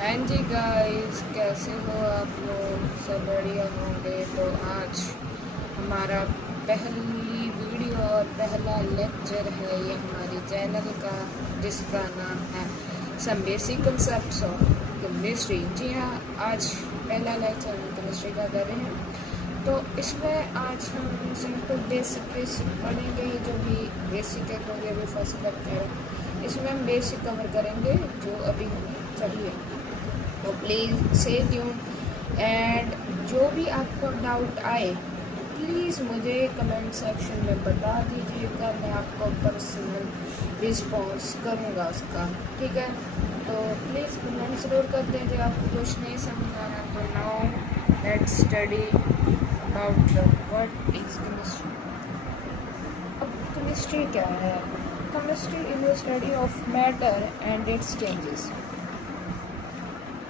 हाँ जी गाइस, कैसे हो आप लोग? सब बढ़िया होंगे। तो आज हमारा पहली वीडियो और पहला लेक्चर है ये हमारी चैनल का, जिसका नाम है some basic concepts of chemistry. जी हाँ, आज पहला लेक्चर हम केमिस्ट्री का कर रहे हैं। तो इसमें आज हम सिंपल बेसिक पढ़ेंगे, जो भी बेसिक है तो ये भी फर्स्ट लेक्चर है। इसमें हम बेसिक कवर करेंगे जो अभी हमें चाहिए। तो प्लीज़ से ट्यून एंड जो भी आपको डाउट आए प्लीज़ मुझे कमेंट सेक्शन में बता दीजिएगा, मैं आपको पर्सनल रिस्पॉन्स करूँगा उसका, ठीक है। तो प्लीज़ कमेंट ज़रूर कर दीजिए आपको कुछ नहीं समझ आ रहा। तो now let's study about the what is chemistry. अब केमिस्ट्री क्या है? Chemistry is the study of matter and it's changes.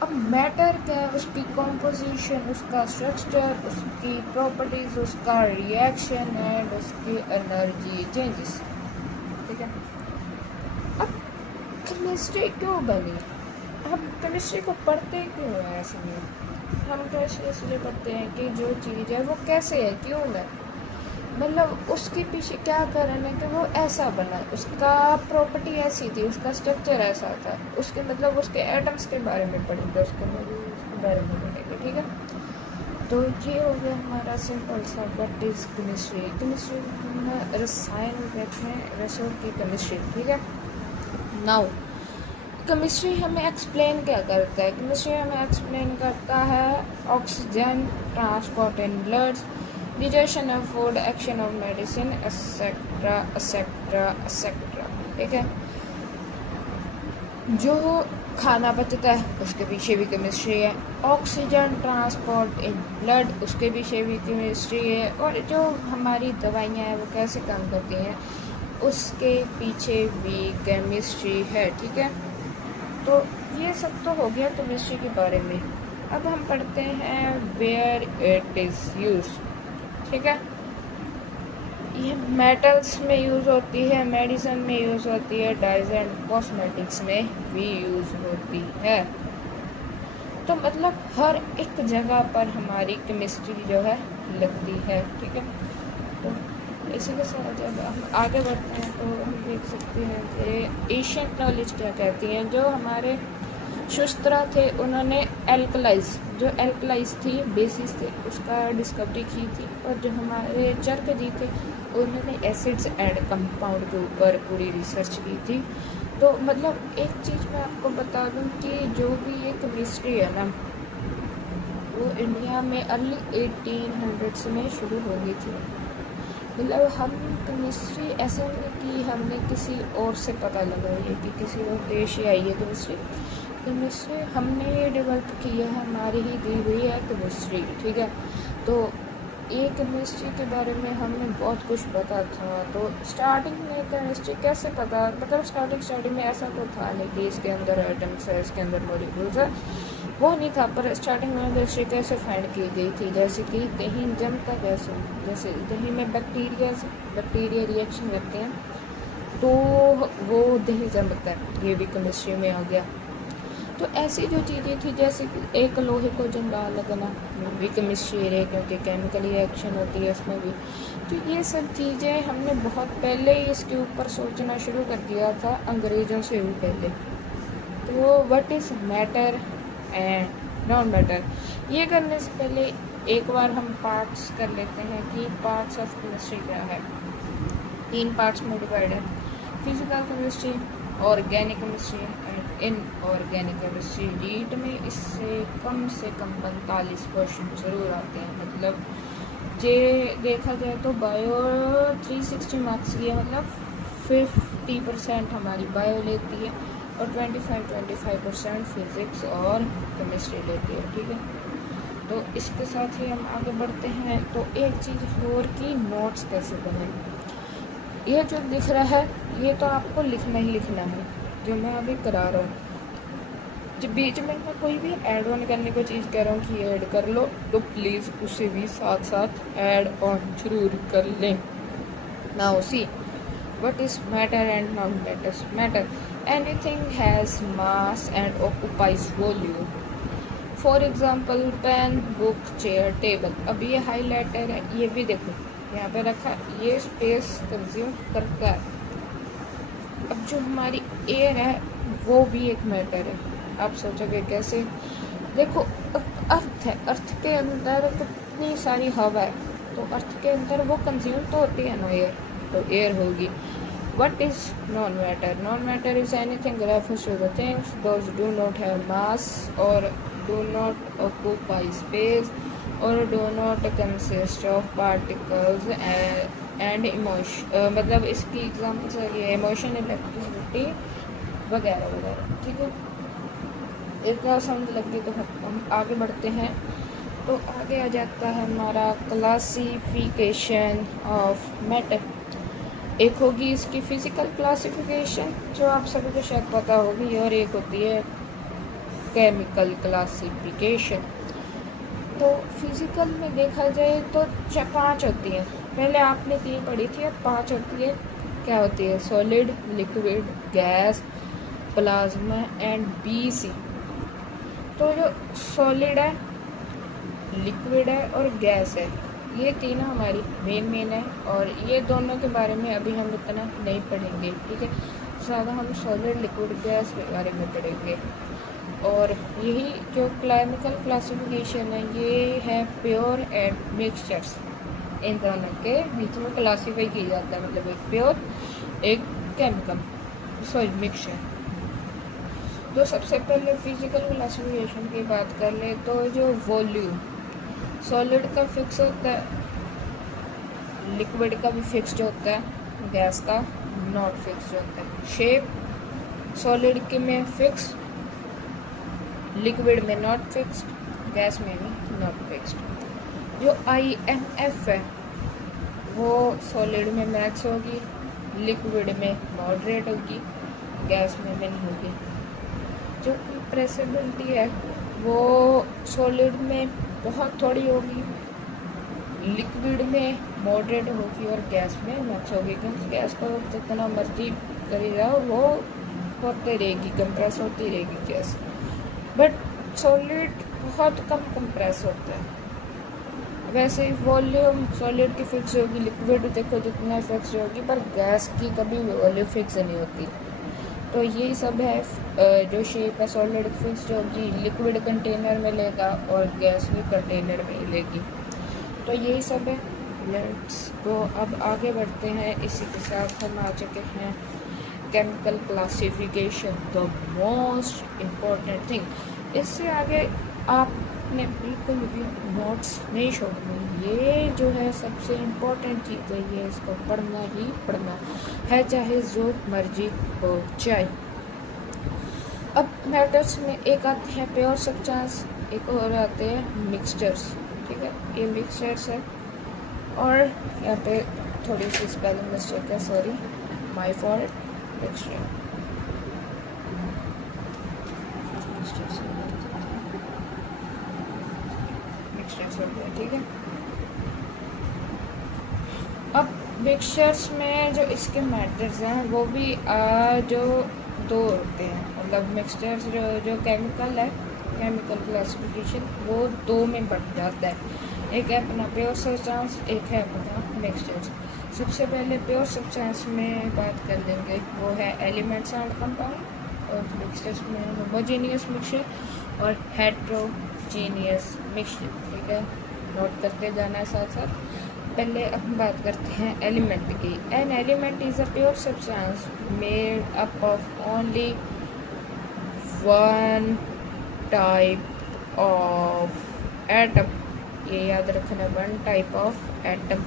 अब मैटर क्या है? उसकी कॉम्पोजिशन, उसका स्ट्रक्चर, उसकी प्रॉपर्टीज, उसका रिएक्शन एंड उसकी एनर्जी चेंजेस, ठीक है। अब केमिस्ट्री क्यों बनी? हम केमिस्ट्री को पढ़ते क्यों हैं? ऐसे में हम केमिस्ट्री इसलिए पढ़ते हैं कि जो चीज़ है वो कैसे है, क्यों है, मतलब उसके पीछे क्या कारण है कि वो ऐसा बना, उसका प्रॉपर्टी ऐसी थी, उसका स्ट्रक्चर ऐसा था, उसके मतलब उसके एटम्स के बारे में पढ़ेंगे, उसके बारे में पढ़ेंगे, ठीक है। तो ये हो गया हमारा सिंपल सा व्हाट इज केमिस्ट्री। केमिस्ट्री हम रसायन कहते हैं, रसों की केमिस्ट्री, ठीक है। नाउ केमिस्ट्री हमें एक्सप्लेन क्या करता है? केमिस्ट्री हमें एक्सप्लेन करता है oxygen transport in blood, digestion of food, action of medicine, etc etc etc, ठीक है। जो खाना पचता है उसके पीछे भी केमिस्ट्री है, ऑक्सीजन ट्रांसपोर्ट इन ब्लड उसके पीछे भी केमिस्ट्री है, और जो हमारी दवाइयाँ हैं वो कैसे काम करती हैं उसके पीछे भी केमिस्ट्री है, ठीक है। तो ये सब तो हो गया केमिस्ट्री के बारे में। अब हम पढ़ते हैं वेयर इट इज़ यूज्ड, ठीक है। ये मेटल्स में यूज़ होती है, मेडिसिन में यूज़ होती है, डाइज एंड कॉस्मेटिक्स में भी यूज़ होती है। तो मतलब हर एक जगह पर हमारी केमिस्ट्री जो है लगती है, ठीक है। तो इसी के साथ जब हम आगे बढ़ते हैं तो हम देख सकते हैं कि एशियन नॉलेज क्या कहती हैं। जो हमारे शुस्त्रा थे उन्होंने जो एल्कलाइज थी, बेसिस थे, उसका डिस्कवरी की थी। और जो हमारे चरक जी थे उन्होंने एसिड्स एंड कंपाउंड के ऊपर पूरी रिसर्च की थी। तो मतलब एक चीज़ मैं आपको बता दूं कि जो भी ये केमिस्ट्री है ना, वो इंडिया में अर्ली 1800s में शुरू हो गई थी। मतलब हम केमिस्ट्री ऐसे नहीं कि हमने किसी और से पता लगाई है कि किसी और देश से आई है केमिस्ट्री हमने ये डेवलप की है, हमारी ही दी हुई है केमिस्ट्री, ठीक है। तो ये केमिस्ट्री के बारे में हमें बहुत कुछ पता था। तो स्टार्टिंग में केमिस्ट्री कैसे पता, मतलब स्टार्टिंग में ऐसा तो था नहीं कि इसके अंदर एटम्स है, इसके अंदर मॉलिक्यूल्स है, वो नहीं था। पर स्टार्टिंग में केमिस्ट्री कैसे फाइंड की गई थी, जैसे कि दही जमता कैसे, जैसे दही में बैक्टीरिया रिएक्शन करते हैं तो वो दही जमता है, ये भी केमिस्ट्री में आ गया। तो ऐसी जो चीज़ें थी, जैसे एक लोहे को जंगा लगना, वो भी केमिस्ट्री है क्योंकि केमिकल रिएक्शन होती है उसमें भी। तो ये सब चीज़ें हमने बहुत पहले ही इसके ऊपर सोचना शुरू कर दिया था, अंग्रेज़ों से भी पहले। तो what is matter and non matter, ये करने से पहले एक बार हम पार्ट्स कर लेते हैं कि पार्ट्स ऑफ केमिस्ट्री क्या है। 3 पार्ट्स में डिवाइड है, physical chemistry, organic chemistry and inorganic chemistry. REET में इससे कम 45 क्वेश्चन ज़रूर आते हैं। मतलब जे देखा जाए तो बायो 360 मार्क्स की है, मतलब 50% हमारी बायो लेती है और 25% फिज़िक्स और केमिस्ट्री लेती है, ठीक है। तो इसके साथ ही हम आगे बढ़ते हैं। तो एक चीज़ और की नोट्स कैसे बने, ये जो दिख रहा है ये तो आपको लिखना ही लिखना है, जो मैं अभी करा रहा हूँ। जब बीच में मैं कोई भी ऐड ऑन करने को चीज़ कह रहा हूँ कि ऐड कर लो, तो प्लीज़ उसे भी साथ साथ ऐड ऑन जरूर कर लें। Now see what is matter and non matter. Anything has mass and occupies volume. For example pen, book, chair, table. अब ये हाईलाइटर है, ये भी देखो यहाँ पे रखा, ये स्पेस कंज्यूम करता है। अब जो हमारी एयर है वो भी एक मैटर है। आप सोचोगे कैसे? देखो अर्थ है, अर्थ के अंदर कितनी सारी हवा है, तो अर्थ के अंदर वो कंज्यूम तो होती है ना एयर, तो एयर होगी। What is non-matter? Non-matter is anything refers to the things those do not have mass or do not occupy space or do not consist of particles and emotion। मतलब इसकी examples है ये emotion, electricity वगैरह वगैरह। ठीक है, एक बार समझ लग गई तो हम आगे बढ़ते हैं। तो आगे आ जाता है हमारा क्लासिफिकेशन ऑफ मैटर। एक होगी इसकी फिज़िकल क्लासिफिकेशन जो आप सभी को शायद पता होगी, और एक होती है केमिकल क्लासिफिकेशन। तो फिज़िकल में देखा जाए तो 5 होती हैं। पहले आपने 3 पढ़ी थी, अब 5 होती है। क्या होती है? Solid, liquid, gas, plasma and BC। तो जो सॉलिड है, लिक्विड है और गैस है, ये तीनों हमारी मेन है, और ये दोनों के बारे में अभी हम इतना नहीं पढ़ेंगे। ठीक है, ज़्यादा हम सॉलिड, लिक्विड, गैस के बारे में पढ़ेंगे। और यही जो केमिकल क्लासिफिकेशन है ये है प्योर एंड मिक्सचर्स। इन दोनों के बीच में क्लासीफाई किया जाता है, मतलब एक प्योर एक केमिकल मिक्सचर। तो सबसे पहले फिजिकल क्लासिफिकेशन की बात कर ले तो जो वॉल्यूम सॉलिड का फिक्स होता है, लिक्विड का भी फिक्स्ड होता है, गैस का नॉट फिक्स्ड होता है। शेप सॉलिड के में फिक्स, लिक्विड में नॉट फिक्स्ड, गैस में भी नॉट फिक्स्ड। जो IMF है वो सॉलिड में मैक्स होगी, लिक्विड में मॉडरेट होगी, गैस में भी नहीं होगी। जो कंप्रेसिबिलिटी है वो सॉलिड में बहुत थोड़ी होगी, लिक्विड में मॉडरेट होगी और गैस में मैक्स होगी, क्योंकि गैस को जितना मर्जी करी जाओ वो होती रहेगी, कंप्रेस होती रहेगी गैस। बट सॉलिड बहुत कम कंप्रेस होता है। वैसे ही वॉल्यूम सॉलिड की फिक्स होगी, लिक्विड देखो जितना फिक्स होगी, पर गैस की कभी वॉल्यूम फिक्स नहीं होती। तो यही सब है। जो शेप है सॉलिड फिक्स होगी, लिक्विड कंटेनर में लेगा और गैस भी कंटेनर में लेगी। तो यही सब है। लेट्स गो, अब आगे बढ़ते हैं। इसी के साथ हम आ चुके हैं chemical classification, the most important thing. इससे आगे आपने बिल्कुल भी नोट्स नहीं छोड़ने, ये जो है सबसे इम्पोर्टेंट चीज़ है, ये इसको पढ़ना ही पढ़ना है, चाहे जो मर्जी हो जाए। अब मैटर्स में एक आते हैं प्योर सब्सटेंस, एक और आते हैं मिक्सचर्स। ठीक है, ये मिक्सचर्स है, और यहाँ पे थोड़ी सी स्पेलिंग मिस्टेक है, सॉरी, माय फॉल्ट। ठीक है, अब मिक्सचर्स में जो इसके मैटर्स हैं वो भी जो 2 होते हैं, मतलब मिक्सचर्स जो केमिकल है, केमिकल क्लासिफिकेशन वो 2 में बढ़ जाता है। एक है अपना प्योर सब्सटेंस, एक है अपना मिक्सचर्स। सबसे पहले प्योर सब्सटेंस में बात कर लेंगे, वो है एलिमेंट्स एंड कंपाउंड, और मिक्सचर्स में होमोजेनियस मिक्सचर और हेट्रोजेनियस मिक्सचर। ठीक है, नोट करते जाना है साथ साथ। पहले हम बात करते हैं एलिमेंट की। An element is a pure substance made up of only one type of atom. ये याद रखना, one type of atom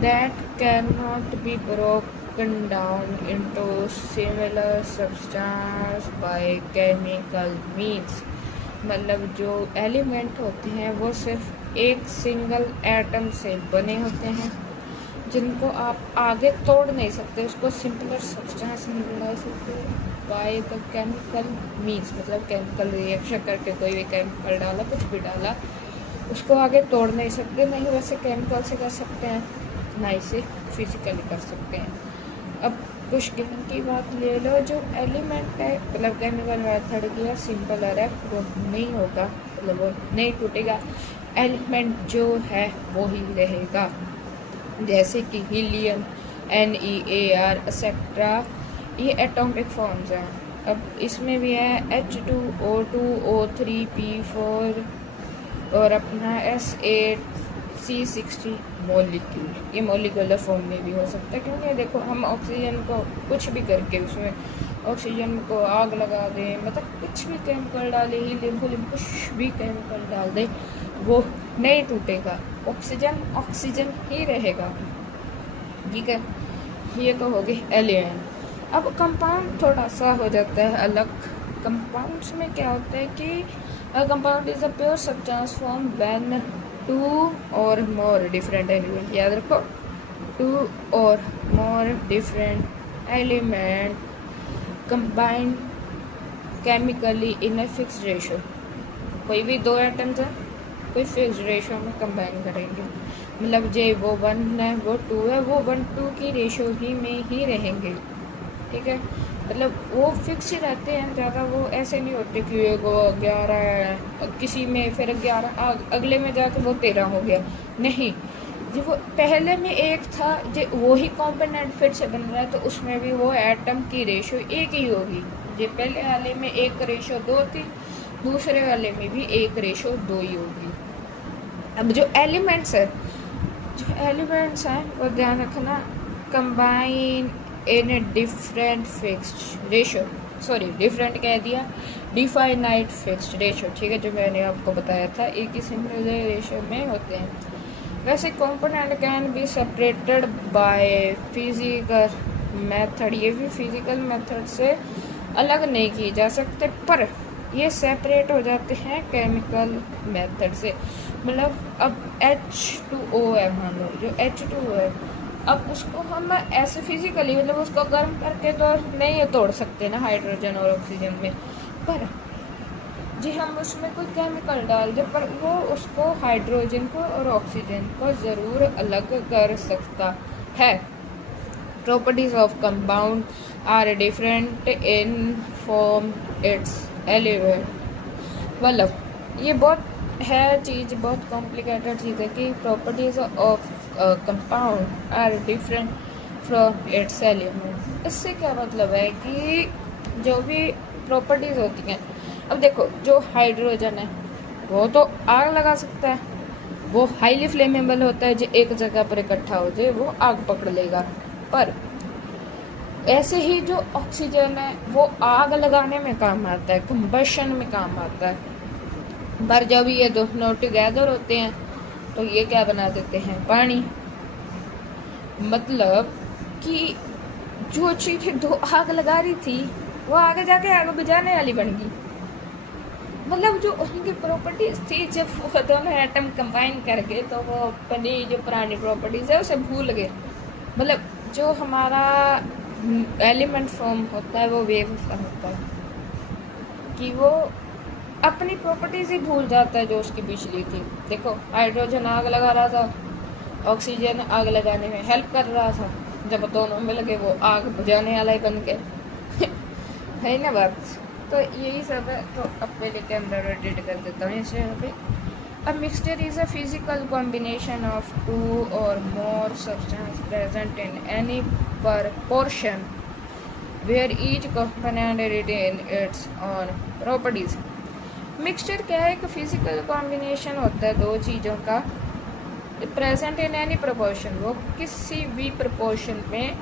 that can not be broken down into similar substance by chemical means. मतलब जो element होते हैं वो सिर्फ एक सिंगल एटम से बने होते हैं, जिनको आप आगे तोड़ नहीं सकते, उसको सिंपलर सब्सटेंस नहीं बना सकते बाय द केमिकल मीन्स। मतलब केमिकल रिएक्शन करके कोई भी केमिकल डाला, कुछ भी डाला, उसको आगे तोड़ नहीं सकते। नहीं वैसे केमिकल से कर सकते हैं, ना इसे फिजिकली कर सकते हैं। अब कुछ गिवन की बात ले लो, जो एलिमेंट है मतलब केमिकल मेथड की सिंपल है वो नहीं होगा, मतलब वो नहीं टूटेगा, एलिमेंट जो है वो ही रहेगा। जैसे कि हीलियम, NeAr एक्सेट्रा, ये एटॉमिक फॉर्म्स हैं। अब इसमें भी है H2O2 O3P4 और अपना S8C60 मॉलिक्यूल, ये मॉलिक्यूलर फॉर्म में भी हो सकता है, क्योंकि देखो हम ऑक्सीजन को कुछ भी करके उसमें ऑक्सीजन को आग लगा दें, मतलब कुछ भी केमिकल डाले, हीलियम फुलियम कुछ भी केमिकल डाल दें, वो नहीं टूटेगा, ऑक्सीजन ऑक्सीजन ही रहेगा। ठीक है, ये तो हो गई एलिमेंट। अब कंपाउंड थोड़ा सा हो जाता है अलग। कंपाउंड्स में क्या होता है कि compound is a pure substance form when 2 और मोर डिफरेंट एलिमेंट, याद रखो 2 और more different element combine chemically in a fixed ratio. कोई भी दो एटम्स हैं, कोई फिक्स्ड रेशो में कंबाइन करेंगे, मतलब जे वो 1 है वो 2 है, वो 1:2 की रेशो ही में ही रहेंगे। ठीक है, मतलब वो फिक्स ही रहते हैं, ज़्यादा वो ऐसे नहीं होते कि वो 11 है किसी में फिर 11 अगले में जाके वो 13 हो गया, नहीं, जो वो पहले में एक था जो वही कॉम्पोनेंट फिर से बन रहा है, तो उसमें भी वो एटम की रेशो एक ही होगी। जो पहले वाले में 1:2 थी, दूसरे वाले में भी 1:2 ही होगी। अब जो एलिमेंट्स हैं वो ध्यान रखना, combine in a different fixed ratio, sorry different कह दिया, डिफाइनाइट फिक्स्ड रेशो। ठीक है, जो मैंने आपको बताया था एक ही सिंगल रेशो में होते हैं। वैसे component can be separated by physical method, ये भी फिजिकल मेथड से अलग नहीं किए जा सकते, पर ये सेपरेट हो जाते हैं केमिकल मेथड से। मतलब अब H2O है, मान लो जो H2O है, अब उसको हम ऐसे फिजिकली मतलब उसको गर्म करके तो नहीं तोड़ सकते ना हाइड्रोजन और ऑक्सीजन में, पर जी हम उसमें कोई केमिकल डाल दें, पर वो उसको हाइड्रोजन को और ऑक्सीजन को ज़रूर अलग कर सकता है। Properties of compound are different in form its element, मतलब ये बहुत है चीज़, बहुत कॉम्प्लिकेटेड चीज़ है कि properties of compound are different from its element. इससे क्या मतलब है कि जो भी प्रॉपर्टीज़ होती हैं, अब देखो जो हाइड्रोजन है वो तो आग लगा सकता है, वो हाईली फ्लेमेबल होता है, जो एक जगह पर इकट्ठा हो जाए वो आग पकड़ लेगा, पर ऐसे ही जो ऑक्सीजन है वो आग लगाने में काम आता है, कंबशन में काम आता है, पर जब ये दोनों टुगेदर होते हैं तो ये क्या बना देते हैं, पानी। मतलब कि जो चीज़ दो आग लगा रही थी वो आगे जाके आग बुझाने वाली बन गई। मतलब जो उनकी प्रॉपर्टीज थी, जब वो दोनों एटम कंबाइन कर गए तो वो अपनी जो पुरानी प्रॉपर्टीज है उसे भूल गए। मतलब जो हमारा एलिमेंट फॉर्म होता है वो वेव होता है कि वो अपनी प्रॉपर्टीज ही भूल जाता है जो उसकी पिछली थी। देखो हाइड्रोजन आग लगा रहा था, ऑक्सीजन आग लगाने में हेल्प कर रहा था, जब दोनों मिल गए वो आग बुझाने वाला ही बन गए है ना बात। तो यही सब है, तो अब पहले के अंदर एडिट कर देता हूँ इसे पे। A mixture is a physical combination of two or more substances present in any proportion where each component retain its own properties. Mixture क्या है, एक फिजिकल कॉम्बिनेशन होता है दो चीज़ों का, प्रेजेंट इन एनी प्रोपोर्शन, वो किसी भी प्रोपोर्शन में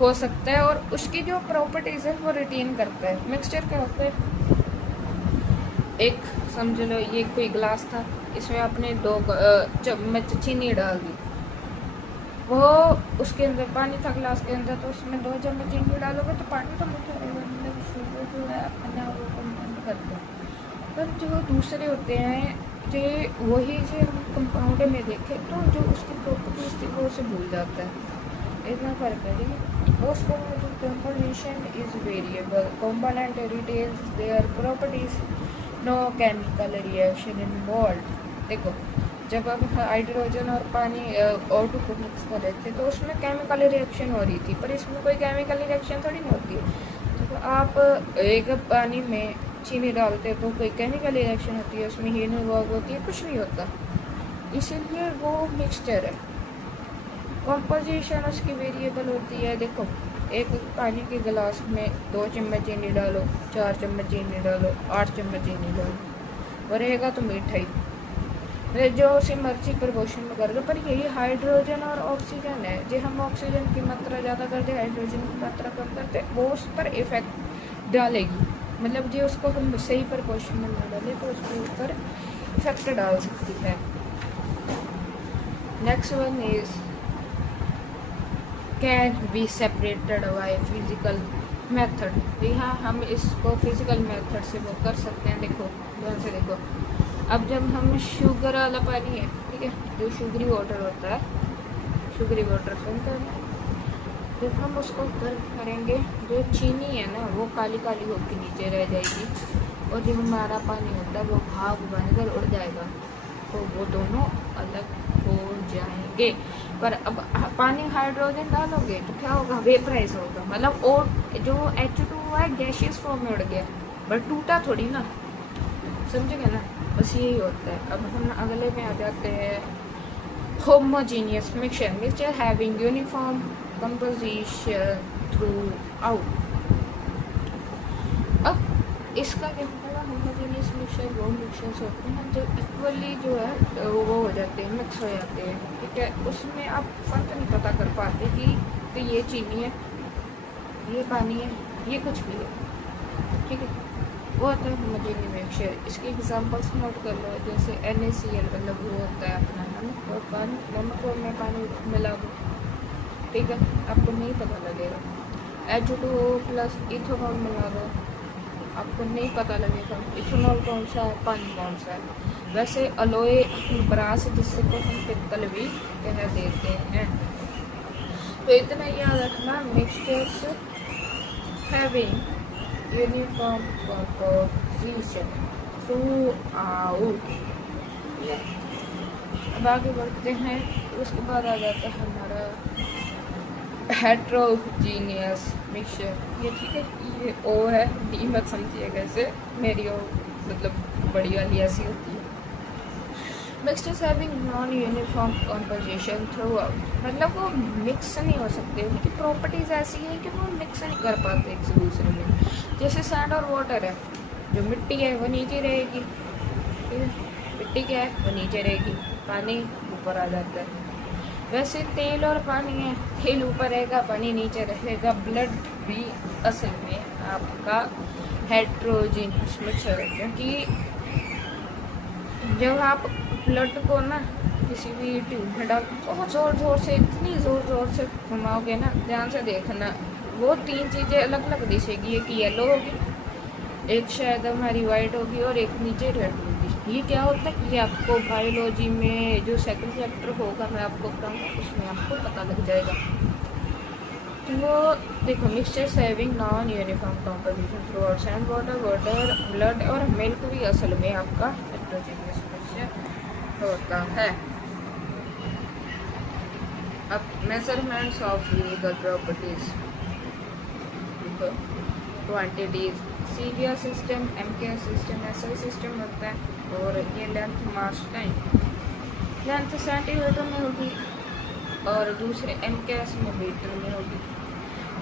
हो सकता है और उसकी जो प्रॉपर्टीज है वो रिटेन करता है। मिक्सचर क्या होता है, एक समझ लो ये कोई ग्लास था, इसमें आपने 2 चम्मच चीनी डाल दी, वो उसके अंदर पानी था ग्लास के अंदर, तो उसमें 2 चम्मच चीनी डालोगे तो पानी तो मीठा रहेगा, मतलब शुगर जो है अपना वो कंपाउंड करता है। पर जो दूसरे होते हैं जो वही जो हम कंपाउंड में देखें तो जो उसकी प्रॉपर्टीज थी वो उसे भूल जाता है, इतना फर्क है। ठीक है, most composition is variable, component retains their properties, no chemical reaction involve. देखो जब हम हाइड्रोजन और पानी O2 को मिक्स कर रहे थे तो उसमें केमिकल रिएक्शन हो रही थी, पर इसमें कोई केमिकल रिएक्शन थोड़ी ना होती है। तो आप एक पानी में चीनी डालते तो कोई केमिकल रिएक्शन होती है, उसमें हीट इन्वॉल्व होती है, कुछ नहीं होता। इसीलिए वो मिक्सचर है। कंपोजिशन उसकी वेरिएबल होती है। देखो, एक पानी के गिलास में 2 चम्मच चीनी डालो, 4 चम्मच चीनी डालो, 8 चम्मच चीनी डालो, और रहेगा तो मीठा ही, जो उसी मर्जी प्रपोर्शन में कर दो। पर यही हाइड्रोजन और ऑक्सीजन है, जो हम ऑक्सीजन की मात्रा ज़्यादा करते हाइड्रोजन की मात्रा कम करते, वो उस पर इफेक्ट डालेगी। मतलब जो उसको हम सही प्रपोर्शन में ना डालें तो उसके ऊपर इफेक्ट डाल सकती है। Next one is can be separated by physical method. जी हाँ, हम इसको फिजिकल मेथड से वो कर सकते हैं। देखो ध्यान से देखो, अब जब हम शुगर वाला पानी है, ठीक है, जो शुगरी वाटर होता है, शुगरी वाटर सुनते हैं, जब हम उसको गर्म करेंगे, जो चीनी है ना वो काली काली होकर नीचे रह जाएगी, और जो हमारा पानी होता है वो भाप बनकर उड़ जाएगा, तो वो दोनों अलग हो जाएंगे। पर अब पानी हाइड्रोजन डालोगे तो क्या होगा, वेपराइज होगा, मतलब और जो H2 है गैसियस फॉर्म में उड़ गया, बट टूटा थोड़ी ना, समझेंगे ना, बस यही होता है। अब हम अगले में आ जाते हैं, homogeneous mixture having uniform composition through out. अब इसका क्या होगा, होमोजीनियस मिक्सचर वो मिक्सचर्स होते हैं जो इक्वली जो है वो हो जाते हैं, मिक्स हो जाते हैं, ठीक है। उसमें आप फर्क नहीं पता कर पाते कि ये चीनी है, ये पानी है, ये कुछ भी है, ठीक है, वो होता है होमोजेनियस मिक्सचर। इसके एग्जांपल्स नोट कर लो, जैसे NaCl, मतलब वो होता है अपना नमक, और पानी, नमक और में पानी मिला दो, ठीक है, आपको नहीं पता लगेगा। H2O प्लस इथेनॉल मिला दो, आपको नहीं पता लगेगा इथेनॉल कौन सा है, पानी कौन सा है। वैसे अलोए ब्रास, जिससे को हम पित्तल भी कह देते हैं। तो इतना याद रखना, mixtures having uniform composition through out. अब आगे बढ़ते हैं, उसके बाद आ जाता है हमारा हेट्रोजीनियस मिक्सचर, ये ठीक है, ये ओ है, डी मत समझिएगा इसे, मेरी ओ मतलब बड़ी वाली ऐसी होती है। Mixtures having non uniform composition through out, मतलब वो मिक्स नहीं हो सकते, उनकी प्रॉपर्टीज़ ऐसी है कि वो मिक्स नहीं कर पाते एक से दूसरे में। जैसे सैंड और वाटर है, जो मिट्टी है वो नीचे रहेगी, ठीक है, मिट्टी क्या है वो नीचे रहेगी, पानी ऊपर आ जाता है। वैसे तेल और पानी है, तेल ऊपर रहेगा, पानी नीचे रहेगा। ब्लड भी असल में आपका हेट्रोजीनियस मिक्सचर है, क्योंकि जब आप ब्लड को ना किसी भी ट्यूब में डाल बहुत ज़ोर ज़ोर से, इतनी ज़ोर ज़ोर से घुमाओगे ना, ध्यान से देखना, वो 3 चीज़ें अलग अलग दिखेगी, एक येलो होगी, एक शायद हमारी वाइट होगी, और एक नीचे रेड होगी। ये क्या होता है, ये आपको बायोलॉजी में जो सेकंड चैप्टर होगा मैं आपको बताऊँगा, उसमें आपको पता लग जाएगा। तो देखो, mixture having non uniform composition through out, sand, water, blood और मिल्क भी असल में आपका हेट्रोजीनियस मिक्सचर होता है। अब मेजरमेंट्स ऑफ फिजिकल प्रॉपर्टीज, देखो, quantities, severe system, MKS system, SI system होता है, और ये लेंथ, मास, टाइम। लेंथ सेंटीमीटर में होगी और दूसरे MKS में मीटर में होगी।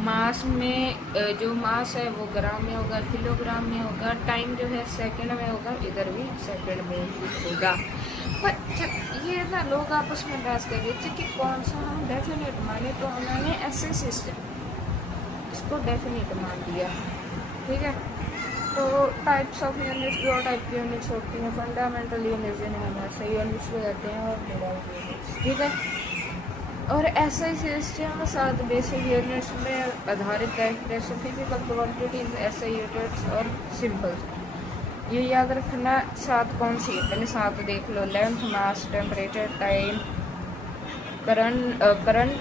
मास में जो मास है वो ग्राम में होगा, किलोग्राम में होगा। टाइम जो है सेकंड में होगा, इधर भी सेकंड में ही होगा। पर जब ये ना लोग आपस में बहस कर रहे थे कि कौन सा हम डेफिनेट माने, तो उन्होंने SI सिस्टम इसको डेफिनेट मान दिया, ठीक है। तो टाइप्स ऑफ यूनिट्स, 2 टाइप की यूनिट्स होती हैं, फंडामेंटल यूनिट्स जिन्हें हम SI यूनिट्स भी कहते हैं, और डिराइव्ड यूनिट्स, ठीक है। और SI सिस्टम 7 बेसिक यूनिट्स में आधारित है, जैसे फिजिकल क्वांटिटीज, SI यूनिट्स और सिंबल्स। ये याद रखना 7 कौन सी है, पहले 7 देख लो, length, mass, temperature, time, current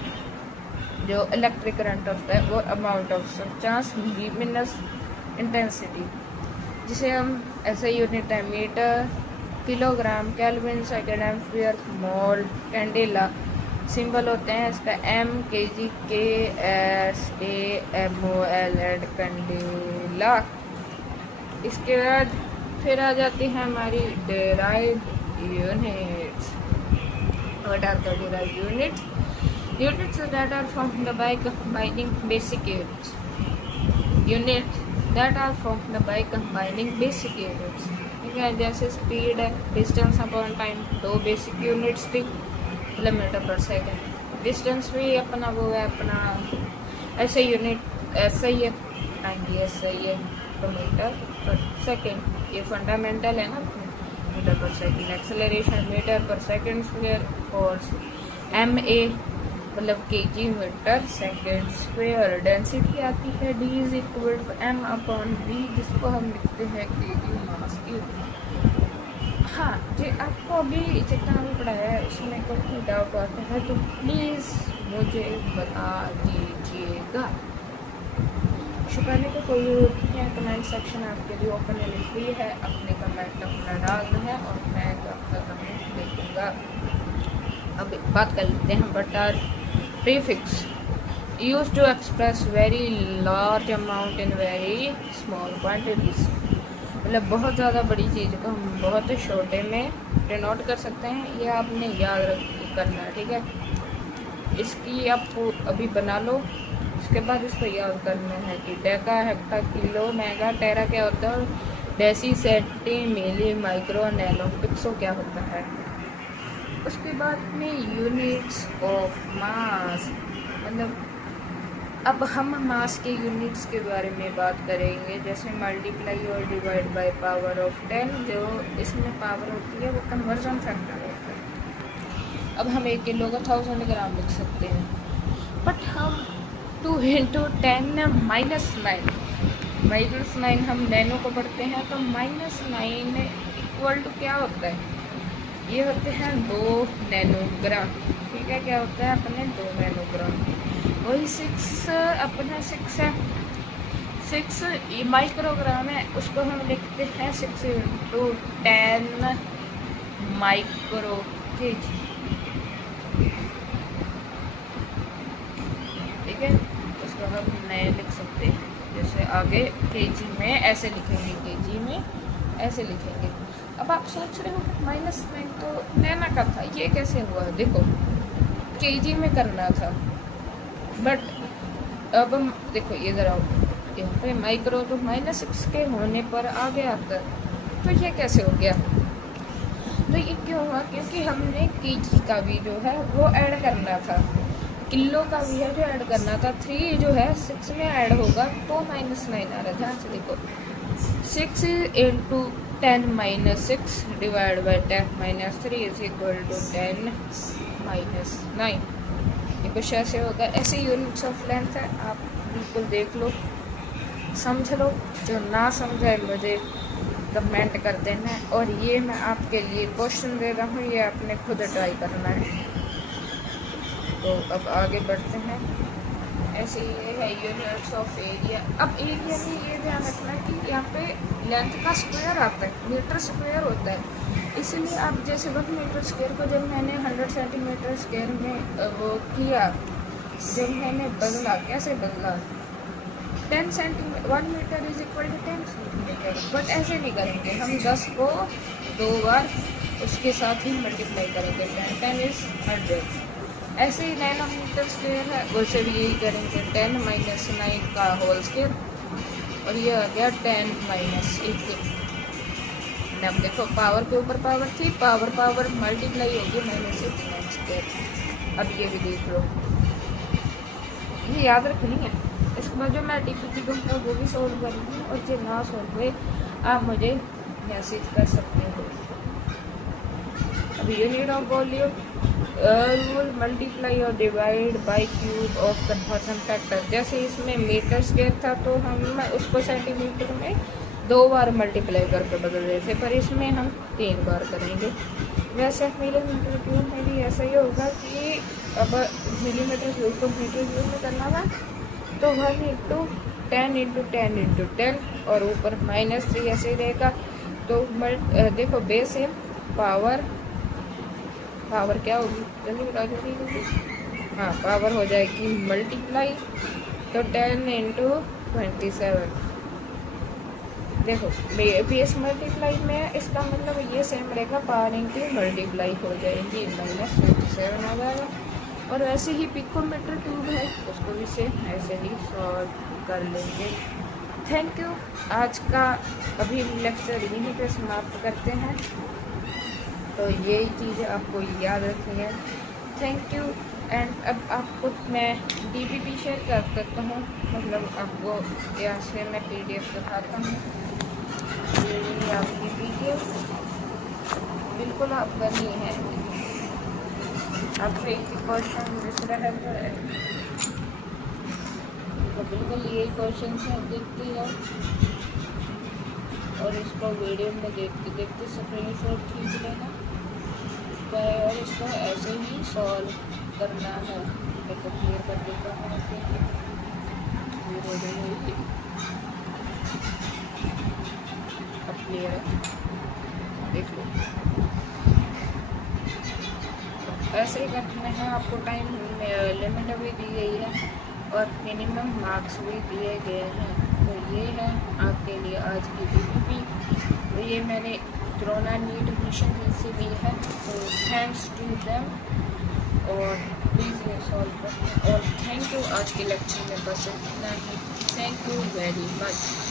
जो इलेक्ट्रिक करंट होता है, वो amount of substance, luminous intensity, जिसे हम SI यूनिट है metre, kilogram, kelvin, second, ampere, mole, candela. Symbol होते हैं इसका M, K G, K S A M O L and candela. इसके बाद फिर आ जाती है हमारी derived units. What are the derived units? Units that are formed by combining basic units. Units that are formed by combining basic units. ठीक है, जैसे स्पीड है, डिस्टेंस अपॉन टाइम, दो बेसिक यूनिट्स थी, किलोमीटर पर सेकेंड। डिस्टेंस भी अपना वो है अपना ऐसे यूनिट ऐसा ही है, टाइम भी ऐसा ही है, मीटर पर सेकेंड। ये फंडामेंटल है ना, मीटर पर सेकेंड। एक्सेलरेशन मीटर पर second square. Force M A मतलब K G metre second square. Density आती है D is equal to M upon V, जिसको हम लिखते हैं के जी मास क्यूब। हाँ जी, आपको अभी जितना भी पढ़ाया है उसमें कोई डाउट आता है तो प्लीज़ मुझे बता दीजिएगा। पहले तो कोई कमेंट सेक्शन आपके लिए ओपन एंड फ्री है, अपने कमेंट अपना डालना है और मैं आपका कमेंट देखूँगा। अब बात कर लेते हैं butter prefix use to express very large amount in very small quantities. मतलब बहुत ज़्यादा बड़ी चीज़ को हम बहुत छोटे में डिनोट कर सकते हैं, ये आपने याद करना है, ठीक है। इसकी आपको अभी बना लो, उसके बाद इसको याद करना है कि डेका, हेक्टा, किलो, मेगा, टेरा क्या होता है, डेसी, सेंटी, मिली, माइक्रो, नैनो, पिक्सो क्या होता है। उसके बाद में यूनिट्स ऑफ मास, मतलब अब हम मास के यूनिट्स के बारे में बात करेंगे, जैसे मल्टीप्लाई और डिवाइड बाय पावर ऑफ 10। जो इसमें पावर होती है वो कन्वर्जन फैक्टर होता है। अब हम 1 किलो का 1000 ग्राम लिख सकते हैं, बट हम 2 × 10 - 9 हम नैनो को पढ़ते हैं, तो -9 इक्वल टू क्या होता है, ये होते हैं 2 नैनोग्राम। ठीक है, क्या होता है अपने 2 नैनोग्राम। वही 6 अपना 6 है, 6 माइक्रोग्राम है, उसको हम लिखते हैं 6 × 10 माइक्रो केजी। ठीक है, उसको हम नए लिख सकते हैं, जैसे आगे केजी में ऐसे लिखेंगे, केजी में ऐसे लिखेंगे। अब आप सोच रहे हो -9 तो नैना का था, ये कैसे हुआ? देखो केजी में करना था, बट अब हम देखो ये ज़रा यहाँ पे माइक्रो तो -6 के होने पर आ गया था, तो ये कैसे हो गया? तो ये क्यों हुआ? क्योंकि हमने केजी का भी जो है वो ऐड करना था, किलो का भी है जो ऐड करना था। 3 जो है 6 में ऐड होगा तो -9 आ रहा है। ध्यान से देखो, 6 × 10 - 6 divide by 10 - 3 is equal to 10 - 9। ये कुछ ऐसे होगा। ऐसे यूनिट्स ऑफ लेंथ है, आप बिल्कुल देख लो, समझ लो। जो ना समझाए मुझे कमेंट कर देना है, और ये मैं आपके लिए क्वेश्चन दे रहा हूँ, ये आपने खुद ट्राई करना है। तो अब आगे बढ़ते हैं। ऐसे ये है यूनिट्स ऑफ एरिया। अब एरिया में ये ध्यान रखना कि यहाँ पे लेंथ का स्क्वायर आता है, मीटर स्क्वायर होता है, इसलिए आप जैसे 1 मीटर स्क्वायर को जब मैंने 100 सेंटीमीटर स्क्वायर में वो किया, जब मैंने बदला, कैसे बदला, 10 centimetre 1 metre is equal to 10 centimetre. But ऐसे नहीं करेंगे, हम 10 को 2 बार उसके साथ ही मल्टीप्लाई करेंगे, 10 इज 100। ऐसे ही नैनोमीटर स्क्वायर है, वैसे भी यही करेंगे, 10 - 9 का होल स्क्वायर, और ये आ गया 10 - 1। अब देखो पावर के ऊपर पावर थी, पावर मल्टीप्लाई होगी -6 स्क्वायर। अब ये भी देख लो, ये याद रखनी है। इसके बाद जो मैं टीपीटी दूँगा वो भी सोल्व करूँगी, और जो ना सोल्व हुए आप मुझे मैसेज कर सकते हो। अब unit of volume rule multiply और divide by cube of conversion factor. जैसे इसमें मीटर स्क्वायर था तो हम उसको सेंटीमीटर में 2 बार मल्टीप्लाई करके बदल रहे थे, पर इसमें हम 3 बार करेंगे। वैसे मिलीमीटर क्यूब में भी ऐसा ही होगा कि अब मिलीमीटर क्यूब को मीटर क्यूब में करना था, तो 1 × 10 × 10 × 10, और ऊपर -3 ऐसे ही रहेगा। तो देखो बेस है पावर पावर क्या होगी, जल्दी बताओ जल्दी जल्दी। हाँ, पावर हो जाएगी मल्टीप्लाई, तो 10 इंटू 27। देखो बेस मल्टीप्लाई में इसका मतलब ये सेम रहेगा, पावर इंटू मल्टीप्लाई हो जाएगी -27 आ जाएगा। और वैसे ही पिकोमीटर ट्यूब है, उसको भी सेम ऐसे ही सॉल्व कर लेंगे। Thank you. आज का अभी लेक्चर यहीं पे समाप्त करते हैं। तो यही चीज़ें आपको याद रखनी है। Thank you. एंड अब आपको मैं DPP शेयर कर देता हूँ, मतलब आपको यहाँ से मैं PDF दिखाता हूँ। ये आपकी PDF बिल्कुल आप करनी है। आपको एक ही क्वेश्चन दूसरा है तो बिल्कुल यही क्वेश्चन है, देखते जाओ और इसको वीडियो में देखते देखते स्क्रीनशॉट खींच लेना और इसको ऐसे ही सॉल्व करना है। देखो क्लियर कर देता हूँ, अब क्लियर है, देख लो। ऐसे ही करना है आपको। टाइम लिमिट भी दी गई है और मिनिमम मार्क्स भी दिए गए हैं। तो ये है आपके लिए आज की DPP। तो ये मैंने कोरोना नीट मिशन से भी है, तो थैंक्स टू देम और प्लीज़ ये सॉल्व करें। और थैंक यू। आज के लेक्चर में बस इतना ही। Thank you very much.